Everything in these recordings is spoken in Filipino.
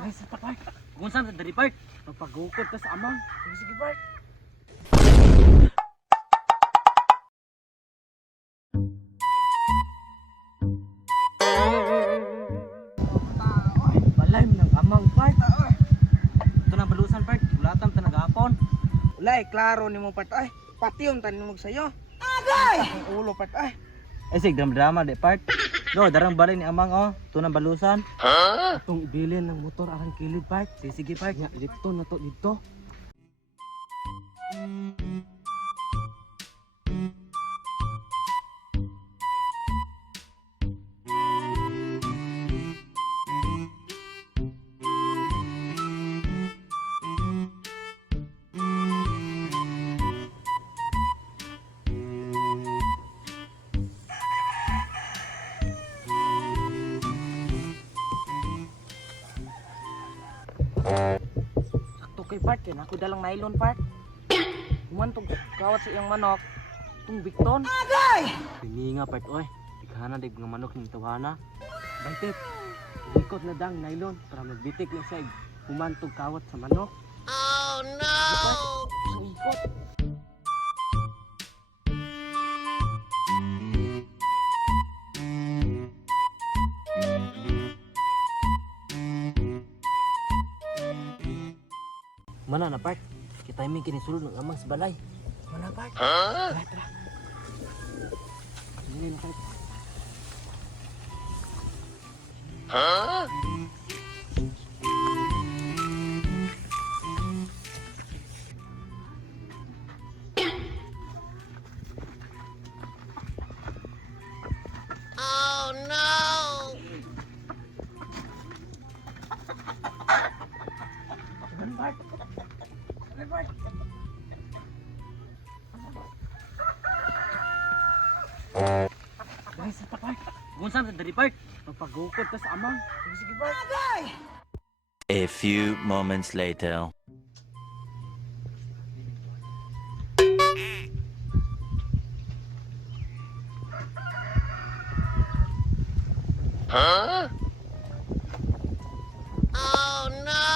Guys, sa part. Kung saan sa dari part. Pagpagukod ka sa amang. Sige part. Balay mo ng amang part. Ito na balusan part. Ulatam ta nagapon. Ulay, klaro ni mo pat ay. Pati yung tanin mo sa'yo. Agay! Ang ulo pat ay. Sig drama de part. No, darang balay ni amang oh. Ito na balusan. Atong bilin ng motor arang kilid part. Sige part. Nga dito na to dito. Sakto kay part kay ako dalang nylon part. Humantog kawat sa iyang manok. Tung bikton. Agay! Pininga part oy. Ikhana dig nga manok ning tawhana. Bantip. Ikot na dang nylon para magbitik na siya. Humantog kawat sa manok. Oh no! So ikot. Mana na part? Kita may kinisulod ng amang sa balay. Mana part? Huh? Tara, tara. Sige na part. Huh? Oh no! Ano part? Ano part? Guys, sa part. Kung saan sa dari part? Pagpagukod ka sa amang. Sige part. Agay! A few moments later. Huh? Oh no!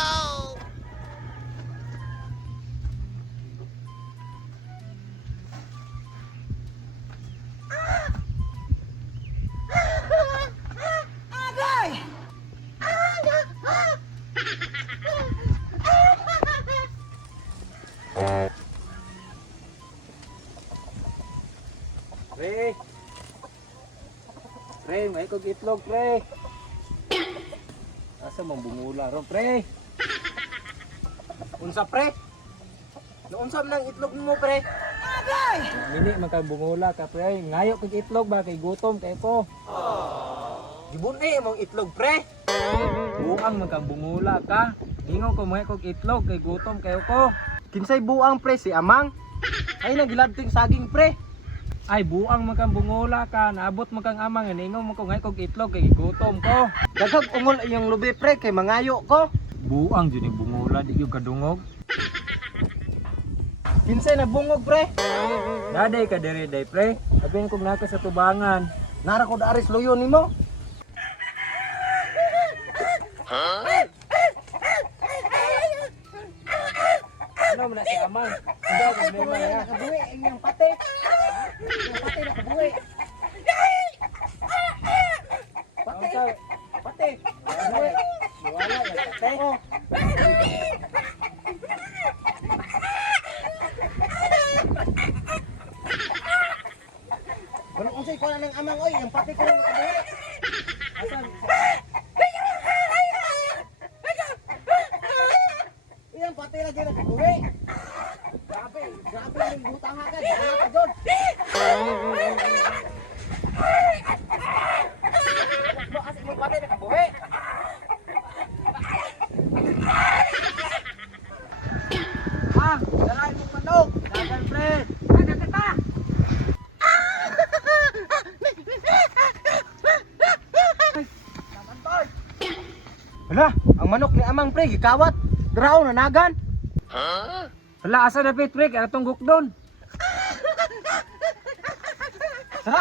Agay! Pre! Pre, may kog itlog, pre! Asa mong bungula ron, pre? Unsa, pre? Naunsam ng itlog mo, pre? Agay! Hindi, magkabungula ka, pre. Ngayo kog itlog ba, kay gutom, kay po. Gibunay mong itlog, pre! Buang magkabungula ka. Ingo ko may kog itlog, kay gutom, kayo ko. Kinsay buang, pre, si Amang? Ay, nagilabting saging, pre! Ay, buang magkambungula ka, naabot magkang amang, iningaw mo ko ngay kog itlog, kay gutom ko. Daghag ungol iyong lubi pre kay mangayo ko. Buang dyan yung bungula, di yung kadungog. Kinsay na bungog pre? Daday ka diri day pre, sabihin kong naka sa tubangan. Nara ko daaris luyo nimo. Huh? Ano mo na si amang? Ano mo problema ya? Nakabuhi iyong pate. Iyong pate nakabuhi. Pate. Pate. Nakabuhi. Wala yan pate. Oh. Wala unsay ko na ng amang oy, yung pati ko lang nakabuhi. Asan? Iyang pati lagi nakabuhi. Grabe, grabe yung butang agad. Wala ka doon. Bakit mo pati nakabuhi? Ah, dalay mong manok. Dagan pre. Dagan kita. Hala, ang manok ni Amang pre gikawat. Draw na nagan. Huh? Hala, asa na pit pre, kaya itong gukdon. Ha?